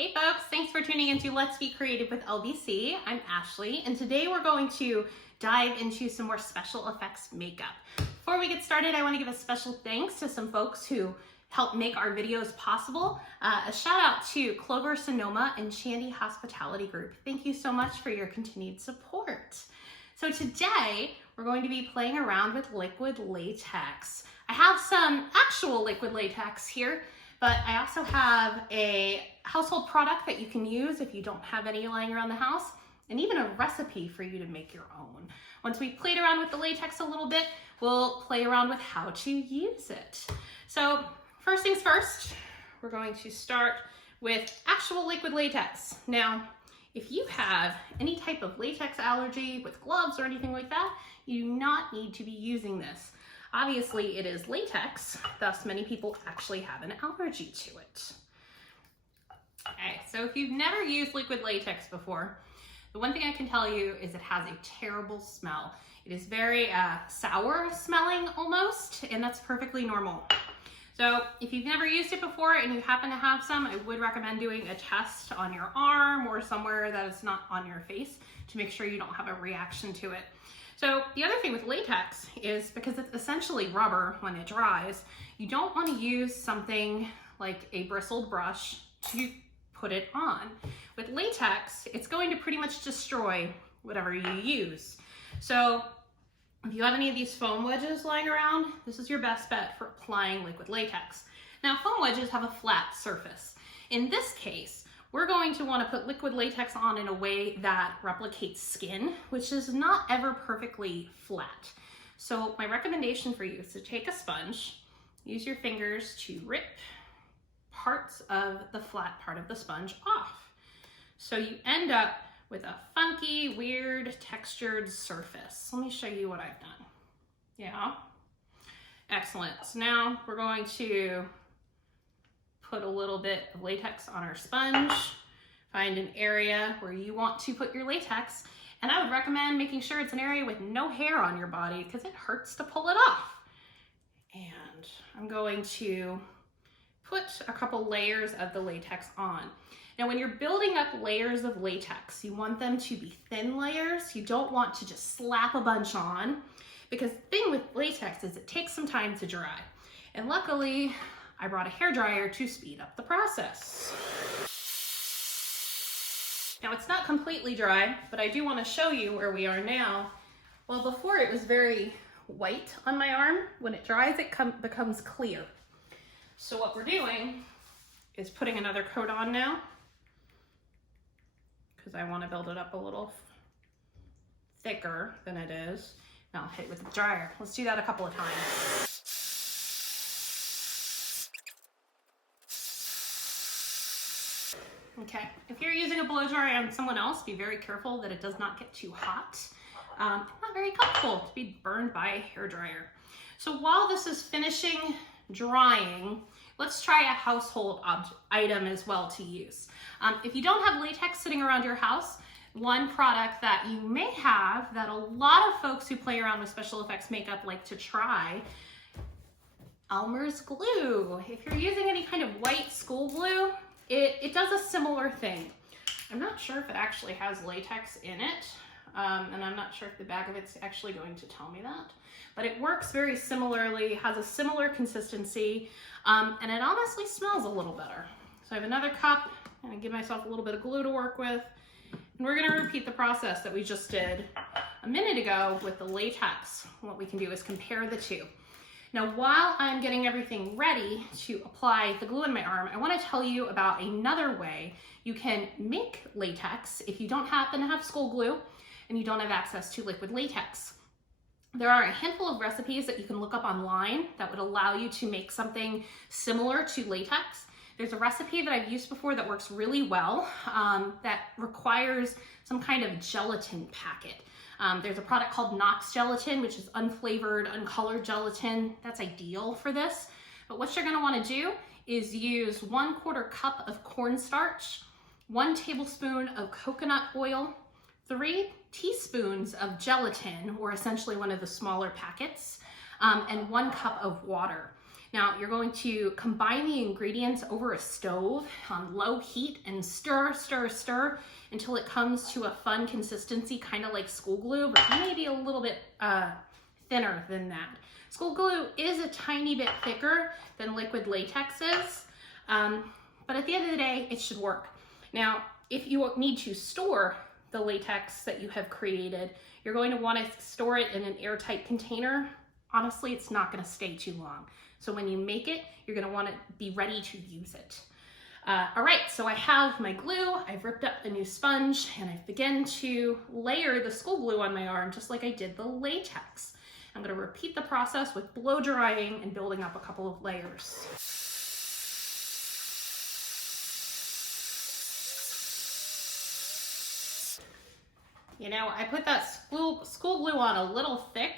Hey folks, thanks for tuning into Let's Be Creative with LBC. I'm Ashley, and today we're going to dive into some more special effects makeup. Before we get started, I want to give a special thanks to some folks who help make our videos possible. A shout out to Clover Sonoma and Shandy Hospitality Group. Thank you so much for your continued support. So today, we're going to be playing around with liquid latex. I have some actual liquid latex here, but I also have a household product that you can use if you don't have any lying around the house, and even a recipe for you to make your own. Once we've played around with the latex a little bit, we'll play around with how to use it. So first things first, we're going to start with actual liquid latex. Now, if you have any type of latex allergy with gloves or anything like that, you do not need to be using this. Obviously, it is latex, thus many people actually have an allergy to it. Okay, so if you've never used liquid latex before, the one thing I can tell you is it has a terrible smell. It is very sour smelling almost, and that's perfectly normal. So if you've never used it before and you happen to have some, I would recommend doing a test on your arm or somewhere that is not on your face to make sure you don't have a reaction to it. So the other thing with latex is because it's essentially rubber when it dries, you don't want to use something like a bristled brush to put it on. With latex, it's going to pretty much destroy whatever you use. So if you have any of these foam wedges lying around, this is your best bet for applying liquid latex. Now, foam wedges have a flat surface. In this case, we're going to want to put liquid latex on in a way that replicates skin, which is not ever perfectly flat. So my recommendation for you is to take a sponge, use your fingers to rip parts of the flat part of the sponge off. So you end up with a funky, weird, textured surface. Let me show you what I've done. Yeah, excellent. So now we're going to put a little bit of latex on our sponge, find an area where you want to put your latex, and I would recommend making sure it's an area with no hair on your body because it hurts to pull it off. And I'm going to put a couple layers of the latex on. Now, when you're building up layers of latex, you want them to be thin layers. You don't want to just slap a bunch on, because the thing with latex is it takes some time to dry. And luckily, I brought a hairdryer to speed up the process. Now, it's not completely dry, but I do want to show you where we are now. Well, before it was very white on my arm. When it dries, it becomes clear. So what we're doing is putting another coat on now, because I want to build it up a little thicker than it is. Now I'll hit it with the dryer. Let's do that a couple of times. Okay, if you're using a blow dryer on someone else, be very careful that it does not get too hot. Not very comfortable to be burned by a hairdryer. So while this is finishing drying, let's try a household item as well to use. If you don't have latex sitting around your house, one product that you may have that a lot of folks who play around with special effects makeup like to try, Elmer's glue. If you're using any kind of white school glue, it does a similar thing. I'm not sure if it actually has latex in it, and I'm not sure if the back of it's actually going to tell me that, but it works very similarly, has a similar consistency, and it honestly smells a little better. So I have another cup, and I give myself a little bit of glue to work with, and we're gonna repeat the process that we just did a minute ago with the latex. What we can do is compare the two. Now, while I'm getting everything ready to apply the glue in my arm, I want to tell you about another way you can make latex if you don't happen to have school glue and you don't have access to liquid latex. There are a handful of recipes that you can look up online that would allow you to make something similar to latex. There's a recipe that I've used before that works really well that requires some kind of gelatin packet. There's a product called Knox gelatin, which is unflavored, uncolored gelatin. That's ideal for this. But what you're gonna wanna do is use 1/4 cup of cornstarch, 1 tablespoon of coconut oil, 3 teaspoons of gelatin, or essentially one of the smaller packets, and 1 cup of water. Now you're going to combine the ingredients over a stove on low heat and stir, stir, stir until it comes to a fun consistency, kind of like school glue, but maybe a little bit thinner than that. School glue is a tiny bit thicker than liquid latex is, but at the end of the day, it should work. Now, if you need to store the latex that you have created, you're going to want to store it in an airtight container. Honestly, it's not going to stay too long. So when you make it, you're going to want to be ready to use it. All right, so I have my glue, I've ripped up the new sponge, and I've begun to layer the school glue on my arm just like I did the latex. I'm going to repeat the process with blow drying and building up a couple of layers. You know, I put that school glue on a little thick,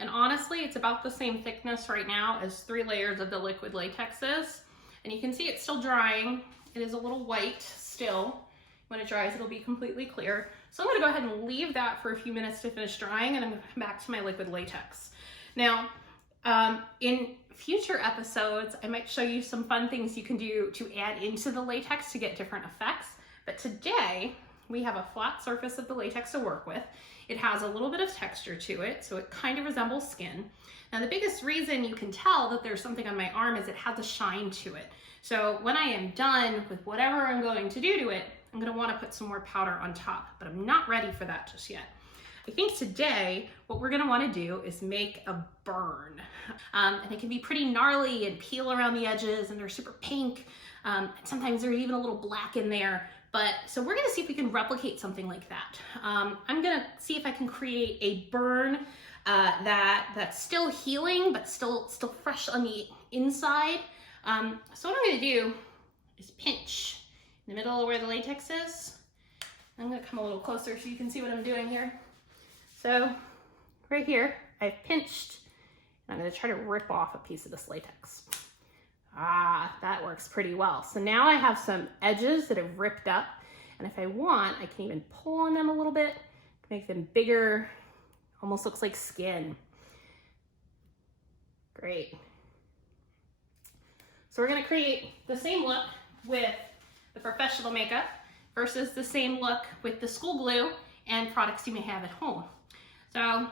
and honestly, it's about the same thickness right now as 3 layers of the liquid latex is. And you can see it's still drying. It is a little white still. When it dries, it'll be completely clear. So I'm gonna go ahead and leave that for a few minutes to finish drying, and I'm gonna come back to my liquid latex. Now, in future episodes, I might show you some fun things you can do to add into the latex to get different effects. But today, we have a flat surface of the latex to work with. It has a little bit of texture to it, so it kind of resembles skin. Now, the biggest reason you can tell that there's something on my arm is it has a shine to it. So when I am done with whatever I'm going to do to it, I'm gonna wanna put some more powder on top, but I'm not ready for that just yet. I think today, what we're gonna wanna do is make a burn. And it can be pretty gnarly and peel around the edges, and they're super pink. Sometimes they're even a little black in there. But so we're gonna see if we can replicate something like that. I'm gonna see if I can create a burn that's still healing, but still fresh on the inside. So what I'm gonna do is pinch in the middle of where the latex is. I'm gonna come a little closer so you can see what I'm doing here. So right here, I've pinched, and I'm gonna try to rip off a piece of this latex. Ah, that works pretty well. So now I have some edges that have ripped up, and if I want, I can even pull on them a little bit, make them bigger, almost looks like skin. Great. So we're gonna create the same look with the professional makeup versus the same look with the school glue and products you may have at home. So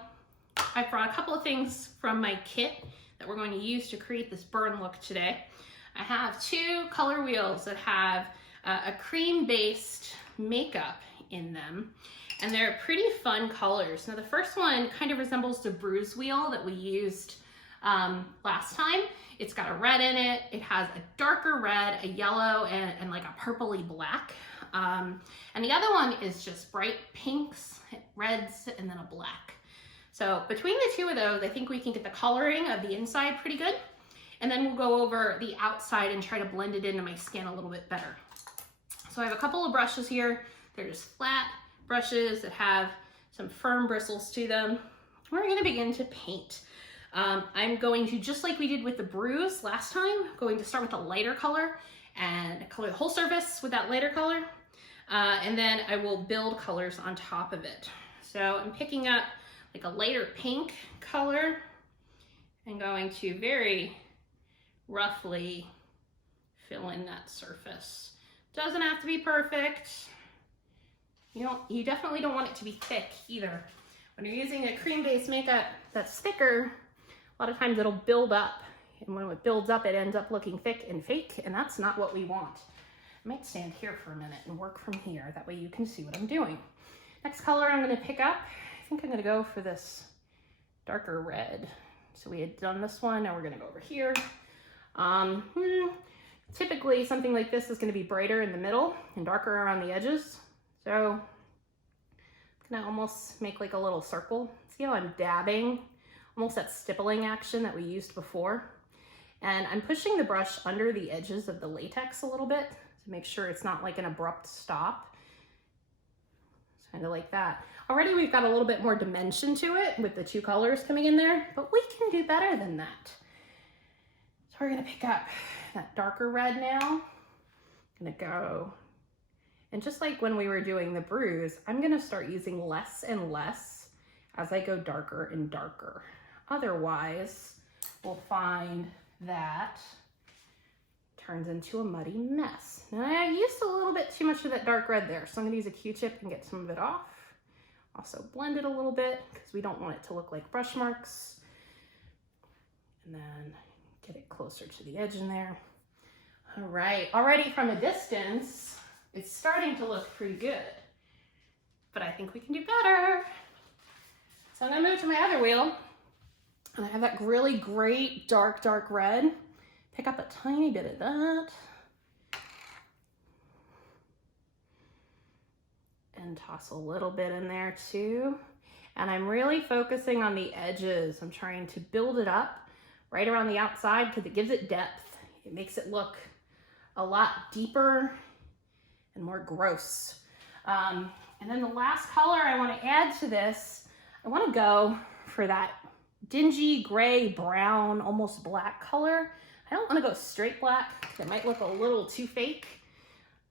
I brought a couple of things from my kit that we're going to use to create this burn look today. I have 2 color wheels that have a cream-based makeup in them, and they're pretty fun colors. Now the first one kind of resembles the bruise wheel that we used last time. It's got a red in it. It has a darker red, a yellow, and like a purpley black. And the other one is just bright pinks, reds, and then a black. So between the 2 of those, I think we can get the coloring of the inside pretty good. And then we'll go over the outside and try to blend it into my skin a little bit better. So I have a couple of brushes here. They're just flat brushes that have some firm bristles to them. We're gonna begin to paint. I'm going to, just like we did with the bruise last time, going to start with a lighter color and color the whole surface with that lighter color. And then I will build colors on top of it. So I'm picking up like a lighter pink color and going to very roughly fill in that surface. Doesn't have to be perfect. You definitely don't want it to be thick either. When you're using a cream-based makeup that's thicker, a lot of times it'll build up. And when it builds up, it ends up looking thick and fake, and that's not what we want. I might stand here for a minute and work from here. That way you can see what I'm doing. Next color I'm gonna pick up, I think I'm gonna go for this darker red. So we had done this one, now we're gonna go over here. Typically something like this is gonna be brighter in the middle and darker around the edges. So I'm gonna almost make like a little circle. See how I'm dabbing? Almost that stippling action that we used before. And I'm pushing the brush under the edges of the latex a little bit to make sure it's not like an abrupt stop. It's kind of like that. Already we've got a little bit more dimension to it with the 2 colors coming in there, but we can do better than that. So we're gonna pick up that darker red now. I'm gonna go, and just like when we were doing the bruise, I'm gonna start using less and less as I go darker and darker. Otherwise, we'll find that turns into a muddy mess. Now I used a little bit too much of that dark red there, so I'm gonna use a Q-tip and get some of it off. Also blend it a little bit because we don't want it to look like brush marks. And then get it closer to the edge in there. All right, already from a distance, it's starting to look pretty good, but I think we can do better. So I'm gonna move to my other wheel, and I have that really great dark red. Pick up a tiny bit of that. And toss a little bit in there too. And I'm really focusing on the edges. I'm trying to build it up right around the outside because it gives it depth. It makes it look a lot deeper and more gross. And then the last color I want to add to this, I want to go for that dingy gray, brown, almost black color. I don't want to go straight black. It might look a little too fake,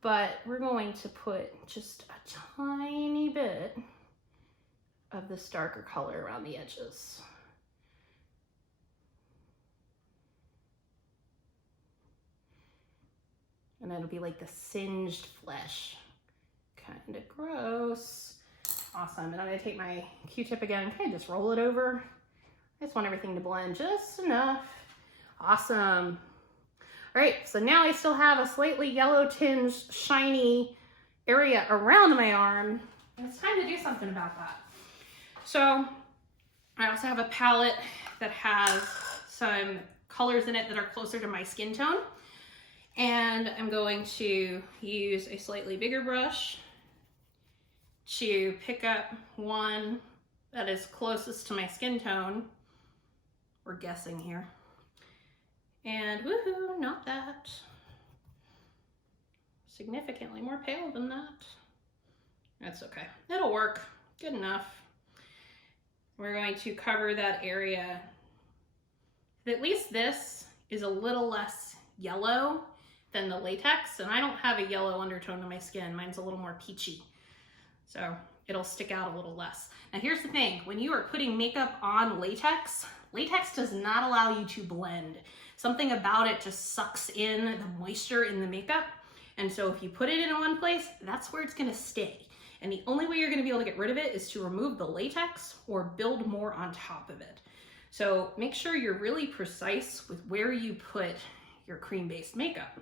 but we're going to put just a tiny bit of this darker color around the edges. And it'll be like the singed flesh. Kind of gross. Awesome. And I'm going to take my Q-tip again and kind of just roll it over. I just want everything to blend just enough. Awesome. All right, so now I still have a slightly yellow tinged, shiny area around my arm. And it's time to do something about that. So I also have a palette that has some colors in it that are closer to my skin tone. And I'm going to use a slightly bigger brush to pick up one that is closest to my skin tone. We're guessing here. And woohoo, not that. Significantly more pale than that. That's okay. It'll work. Good enough. We're going to cover that area. At least this is a little less yellow than the latex, and I don't have a yellow undertone to my skin. Mine's a little more peachy. So it'll stick out a little less. Now here's the thing, when you are putting makeup on latex, latex does not allow you to blend. Something about it just sucks in the moisture in the makeup. And so if you put it in one place, that's where it's gonna stay. And the only way you're gonna be able to get rid of it is to remove the latex or build more on top of it. So make sure you're really precise with where you put your cream-based makeup.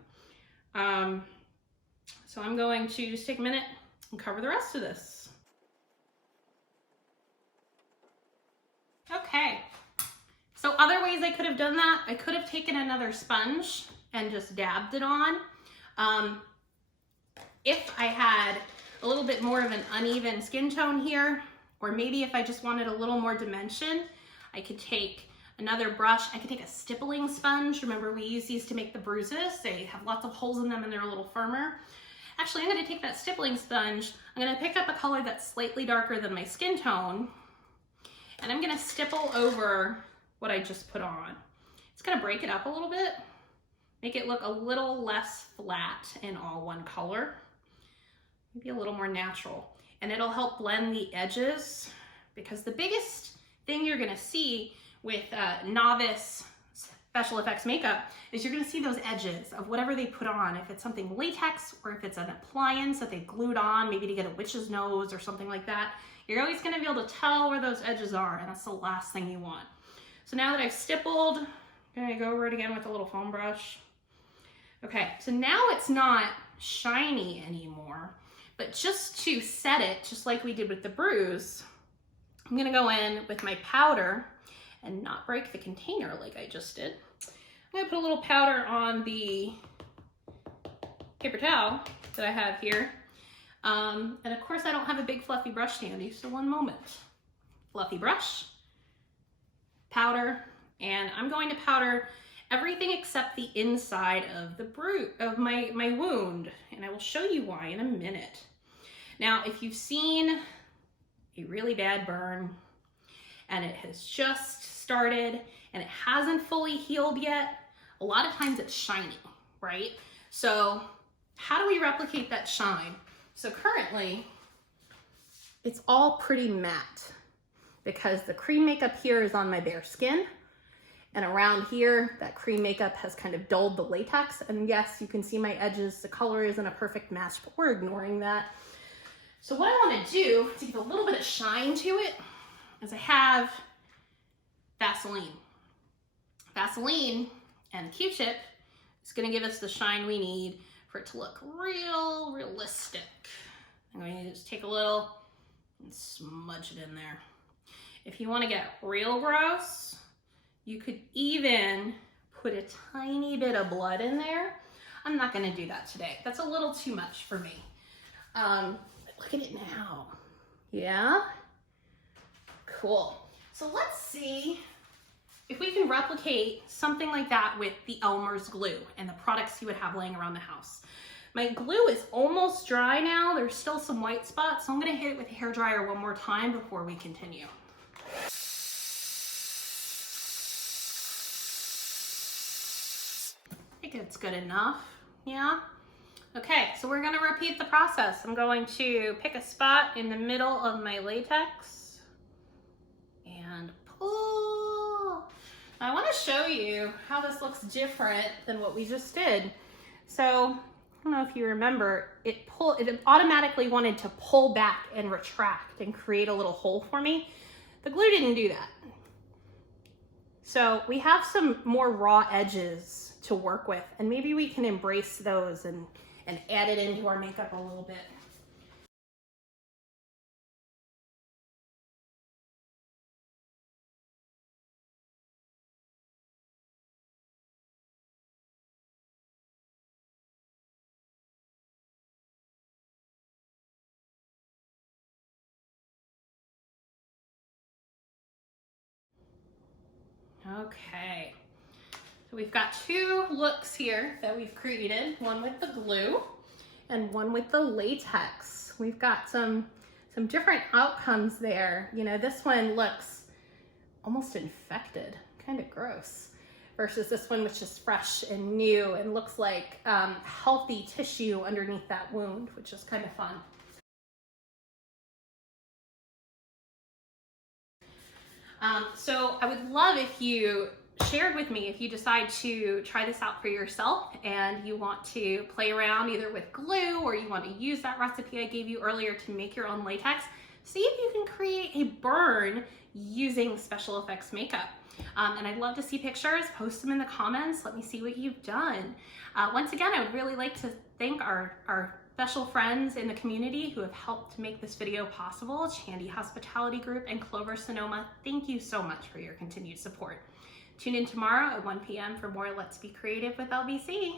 So I'm going to just take a minute and cover the rest of this. Okay, so other ways I could have done that, I could have taken another sponge and just dabbed it on. If I had a little bit more of an uneven skin tone here, or maybe if I just wanted a little more dimension, I could take another brush. I could take a stippling sponge. Remember, we use these to make the bruises. They have lots of holes in them and they're a little firmer. Actually, I'm gonna take that stippling sponge. I'm gonna pick up a color that's slightly darker than my skin tone, and I'm gonna stipple over what I just put on. It's gonna break it up a little bit, make it look a little less flat and all one color, maybe a little more natural. And it'll help blend the edges, because the biggest thing you're gonna see with novice special effects makeup is you're gonna see those edges of whatever they put on. If it's something latex or if it's an appliance that they glued on, maybe to get a witch's nose or something like that, you're always gonna be able to tell where those edges are, and that's the last thing you want. So now that I've stippled, I'm gonna go over it again with a little foam brush. Okay, so now it's not shiny anymore, but just to set it, just like we did with the bruise, I'm gonna go in with my powder and not break the container like I just did. I'm gonna put a little powder on the paper towel that I have here. And of course I don't have a big fluffy brush handy, so one moment. Fluffy brush, powder, and I'm going to powder everything except the inside of the my wound, and I will show you why in a minute. Now, if you've seen a really bad burn and it has just started and it hasn't fully healed yet, a lot of times it's shiny, right? So how do we replicate that shine? So currently it's all pretty matte because the cream makeup here is on my bare skin, And around here, that cream makeup has kind of dulled the latex. And yes, you can see my edges. The color isn't a perfect match, but we're ignoring that. So what I want to do to give a little bit of shine to it is I have Vaseline. Vaseline and Q-tip is going to give us the shine we need for it to look real realistic. I'm going to just take a little and smudge it in there. If you want to get real gross, you could even put a tiny bit of blood in there. I'm not going to do that today. That's a little too much for me. Look at it now. Yeah? Cool. So let's see if we can replicate something like that with the Elmer's glue and the products you would have laying around the house. My glue is almost dry now. There's still some white spots, so I'm going to hit it with a hairdryer one more time before we continue. I think it's good enough. Yeah? Okay, so we're going to repeat the process. I'm going to pick a spot in the middle of my latex and pull. I want to show you how this looks different than what we just did. So I don't know if you remember, it automatically wanted to pull back and retract and create a little hole for me. The glue didn't do that. So we have some more raw edges to work with, and maybe we can embrace those and add it into our makeup a little bit. Okay, so we've got two looks here that we've created, one with the glue and one with the latex. We've got some different outcomes there. You know, this one looks almost infected, kind of gross, versus this one which is fresh and new and looks like healthy tissue underneath that wound, which is kind of fun. So I would love if you shared with me if you decide to try this out for yourself and you want to play around either with glue or you want to use that recipe I gave you earlier to make your own latex. See if you can create a burn using special effects makeup. And I'd love to see pictures. Post them in the comments. Let me see what you've done. Once again, I would really like to thank our special friends in the community who have helped to make this video possible. Chandy Hospitality Group and Clover Sonoma, thank you so much for your continued support. Tune in tomorrow at 1 p.m. for more Let's Be Creative with LBC.